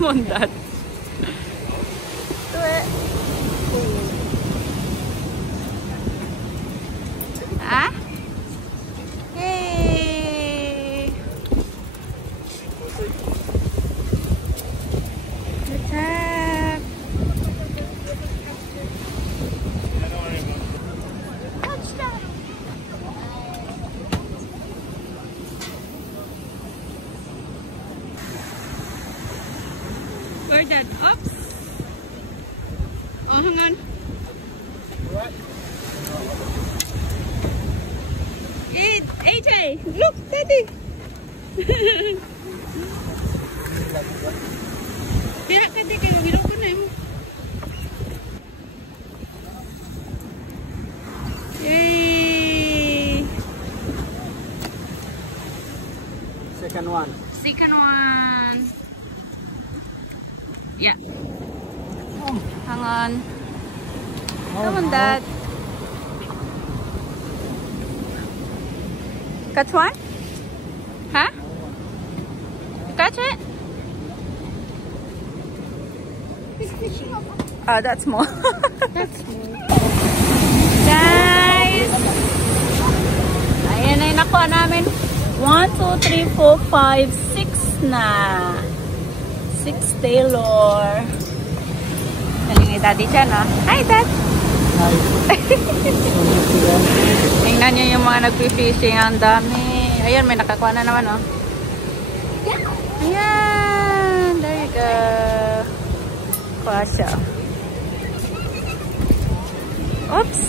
Come on, Dad. Do it. Ah? Yay! Good job. Touchdown. Where that? Oops. Oh, hang on. What? AJ, look, Daddy. Pihak ka di kayo, bilog ko na yun. Yay! Second one. Second one. Yeah. Hang on. Come on, Dad. Catch one? Huh? Catch it? Oh, that's more. That's more. Guys! Ayan na yung nakuha namin. 1, 2, 3, 4, 5, 6 na. 6 Tailor. Galing ni Daddy dyan, oh. Hi, Dad! Hi. Tingnan nyo yung mga nagpi-fishing. Ang dami. Ayan, may nakakuha na naman, oh. Ayan. There you go. Kuha siya. Oops.